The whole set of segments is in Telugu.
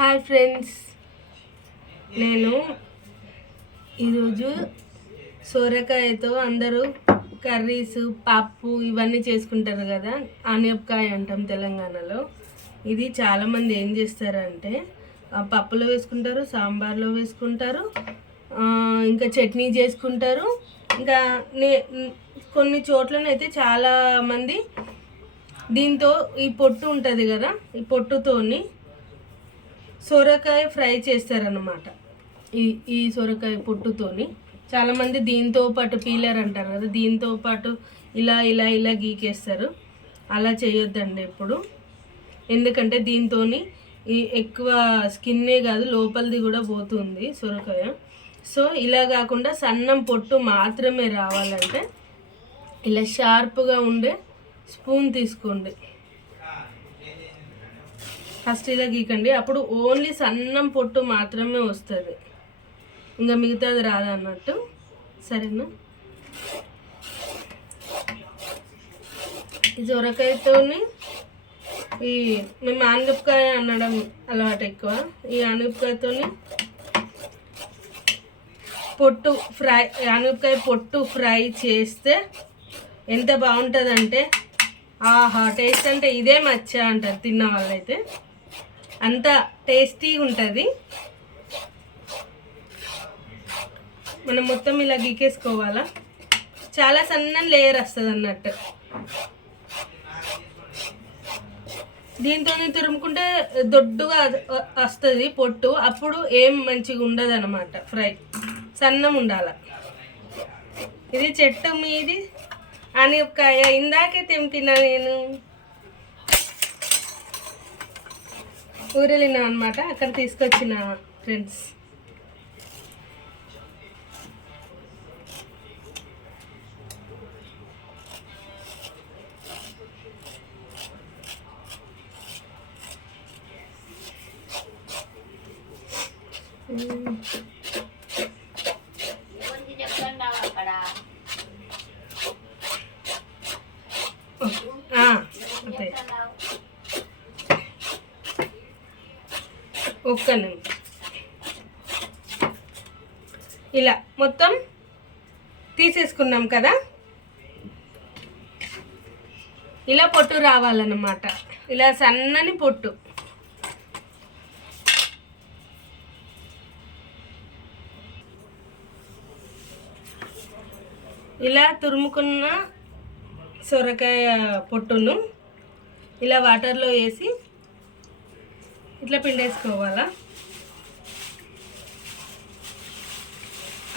Hi friends. నేను ఈరోజు సోరకాయతో అందరూ కర్రీస్ పప్పు ఇవన్నీ చేసుకుంటారు కదా ఆనియపకాయ అంటాం తెలంగాణలో. ఇది చాలామంది ఏం చేస్తారంటే పప్పులో వేసుకుంటారు సాంబార్లో వేసుకుంటారు ఇంకా చట్నీ చేసుకుంటారు. ఇంకా నే కొన్ని చోట్లనైతే చాలా మంది దీంతో ఈ పొట్టు ఉంటుంది కదా ఈ పొట్టుతోని సొరకాయ ఫ్రై చేస్తారనమాట ఈ ఈ సొరకాయ పొట్టుతోని. చాలామంది దీంతో పాటు పీలర్ అంటారు కదా దీంతో పాటు ఇలా ఇలా ఇలా గీకేస్తారు. అలా చేయొద్దండి ఎప్పుడు. ఎందుకంటే దీంతో ఈ ఎక్కువ స్కిన్నే కాదు లోపలిది కూడా పోతుంది సొరకాయ. సో ఇలా కాకుండా సన్నం పొట్టు మాత్రమే రావాలంటే ఇలా షార్ప్గా ఉండే స్పూన్ తీసుకోండి. ఫస్ట్ ఇలా గీకండి అప్పుడు ఓన్లీ సన్నం పొట్టు మాత్రమే వస్తుంది. ఇంకా మిగతాది రాదన్నట్టు. సరేనా? ఈ సొరకాయతోని ఈ మేము ఆనపకాయ అనడం అలవాటు ఎక్కువ. ఈ ఆనపకాయతోని పొట్టు ఫ్రై ఆనపకాయ పొట్టు ఫ్రై చేస్తే ఎంత బాగుంటుందంటే ఆహా టేస్ట్ అంటే ఇదే మచ్చ అంటారు తిన్న వాళ్ళైతే. అంత టేస్టీగా ఉంటుంది. మనం మొత్తం ఇలా గీకేసుకోవాలా? చాలా సన్నని లేయర్ వస్తుంది అన్నట్టు. దీంతో తురుముకుంటే దొడ్డుగా వస్తుంది పొట్టు. అప్పుడు ఏం మంచిగా ఉండదు అనమాట ఫ్రై. సన్నం ఉండాల. ఇది చెట్టు మీది. అని ఒక ఇందాకే తెంపిన నేను. ఊరెళ్ళినా అనమాట అక్కడ తీసుకొచ్చిన ఫ్రెండ్స్ కొంచెం చెప్పండి అక్కడ ఆ, అంతే ఒక్క నిమిషం ఇలా మొత్తం తీసేసుకున్నాం కదా. ఇలా పొట్టు రావాలన్నమాట. ఇలా సన్నని పొట్టు. ఇలా తురుముకున్న సొరకాయ పొట్టును ఇలా వాటర్లో వేసి ఇట్లా పిండేసుకోవాలా?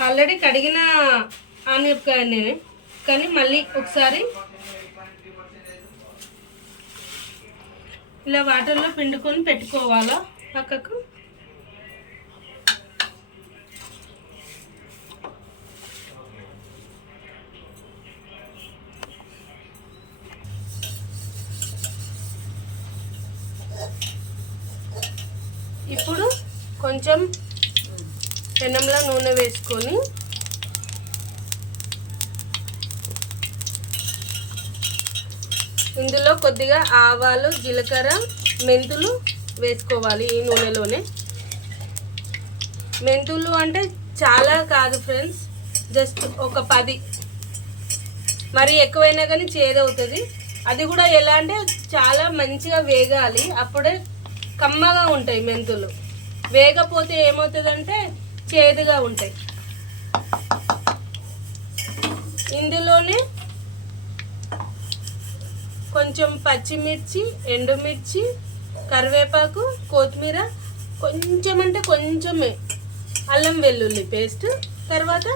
ఆల్రెడీ కడిగిన ఆనియపకాయ నేను. కానీ మళ్ళీ ఒకసారి ఇలా వాటర్లో పిండుకొని పెట్టుకోవాలా పక్కకు? ఇప్పుడు కొంచెం పెనంలో నూనె వేసుకొని ఇందులో కొద్దిగా ఆవాలు జీలకర్ర మెంతులు వేసుకోవాలి ఈ నూనెలోనే. మెంతులు అంటే చాలా కాదు ఫ్రెండ్స్ జస్ట్ ఒక పది. మరి ఎక్కువైనా కానీ చేదవుతుంది. అది కూడా ఎలా అంటే చాలా మంచిగా వేగాలి అప్పుడే కమ్మగా ఉంటాయి మెంతులు. వేగపోతే ఏమవుతుందంటే చేదుగా ఉంటాయి. ఇందులోనే కొంచెం పచ్చిమిర్చి ఎండుమిర్చి కరివేపాకు కొత్తిమీర కొంచెం అంటే కొంచెమే అల్లం వెల్లుల్లి పేస్ట్ తర్వాత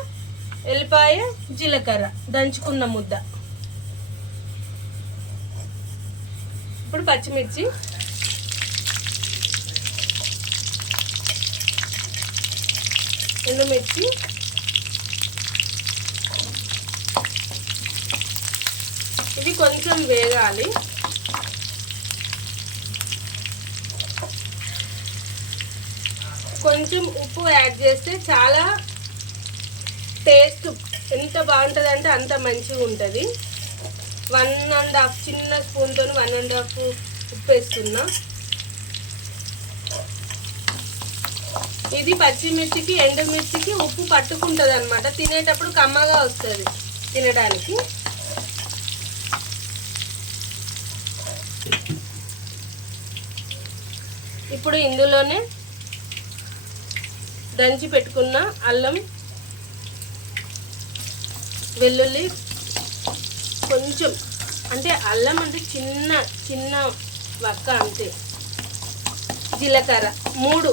ఎల్లిపాయ జీలకర్ర దంచుకున్న ముద్ద. ఇప్పుడు పచ్చిమిర్చి. ఎండుమిర్చి. ఇది కొంచెం వేగాలి. కొంచెం ఉప్పు యాడ్ చేస్తే చాలా టేస్ట్ ఎంత బాగుంటుంది అంటే అంత మంచిగా ఉంటుంది. వన్ అండ్ హాఫ్ చిన్న స్పూన్తో వన్ అండ్ హాఫ్ ఉప్పు వేస్తున్నా. ఇది పచ్చిమిర్చికి ఎండుమిర్చికి ఉప్పు పట్టుకుంటుంది అనమాట తినేటప్పుడు కమ్మగా వస్తుంది తినడానికి. ఇప్పుడు ఇందులోనే దంచి పెట్టుకున్న అల్లం వెల్లుల్లి కొంచెం అంటే అల్లం అంటే చిన్న చిన్న వక్క అంతే. జీలకర్ర మూడు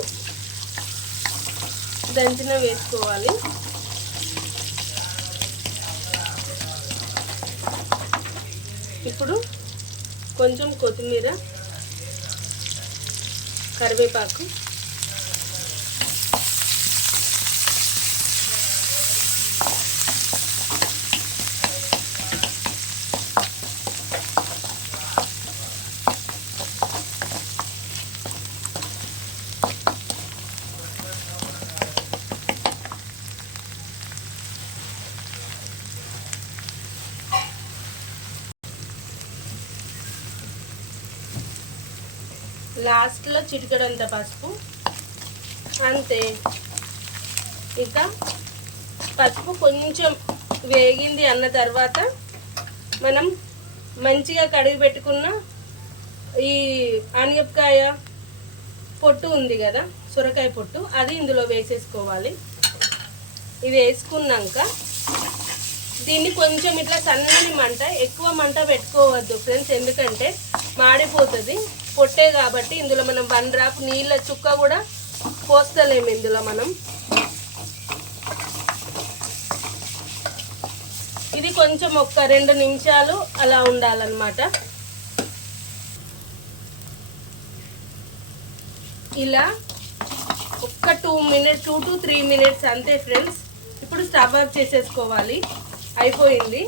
దంచిన వేసుకోవాలి. ఇప్పుడు కొంచెం కొత్తిమీర కరివేపాకు లాస్ట్లో చిటికడంత పసుపు. అంతే. ఇంకా పసుపు కొంచెం వేగింది అన్న తర్వాత మనం మంచిగా కడిగి పెట్టుకున్న ఈ ఆనియపకాయ పొట్టు ఉంది కదా సొరకాయ పొట్టు అది ఇందులో వేసేసుకోవాలి. ఇది వేసుకున్నాక దీన్ని కొంచెం ఇట్లా సన్నని మంట ఎక్కువ మంట పెట్టుకోవద్దు ఫ్రెండ్స్ ఎందుకంటే మాడిపోతుంది. పొట్టే కాబట్టి ఇందులో మనం వన్ డ్రాప్ నీళ్ళ చుక్క కూడా పోస్తలేము ఇందులో మనం. ఇది కొంచెం ఒక్క రెండు నిమిషాలు అలా ఉండాలన్నమాట. ఇలా ఒక్క two minutes two to three minutes అంతే ఫ్రెండ్స్. ఇప్పుడు స్టవ్ ఆఫ్ చేసేసుకోవాలి. అయిపోయింది.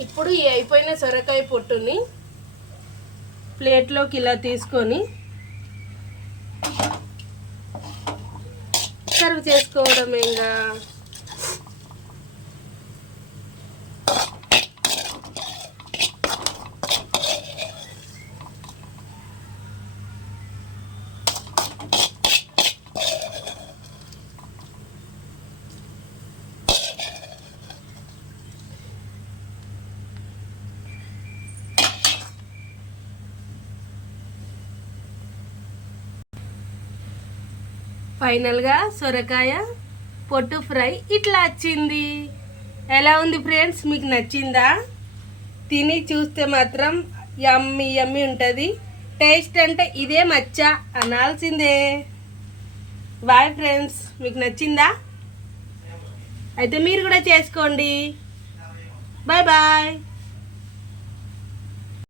ఇప్పుడు ఈ అయిపోయిన సొరకాయ పొట్టుని ప్లేట్లోకి ఇలా తీసుకొని సర్వ్ చేసుకోవడం ఫైనల్గా సొరకాయ పొట్టు ఫ్రై ఇట్లా వచ్చింది. ఎలా ఉంది ఫ్రెండ్స్? మీకు నచ్చిందా? తిని చూస్తే మాత్రం యమ్మీ యమ్మీ ఉంటుంది. టేస్ట్ అంటే ఇదే మచ్చ అనాల్సిందే. బాయ్ ఫ్రెండ్స్ మీకు నచ్చిందా? అయితే మీరు కూడా చేసుకోండి. Bye bye.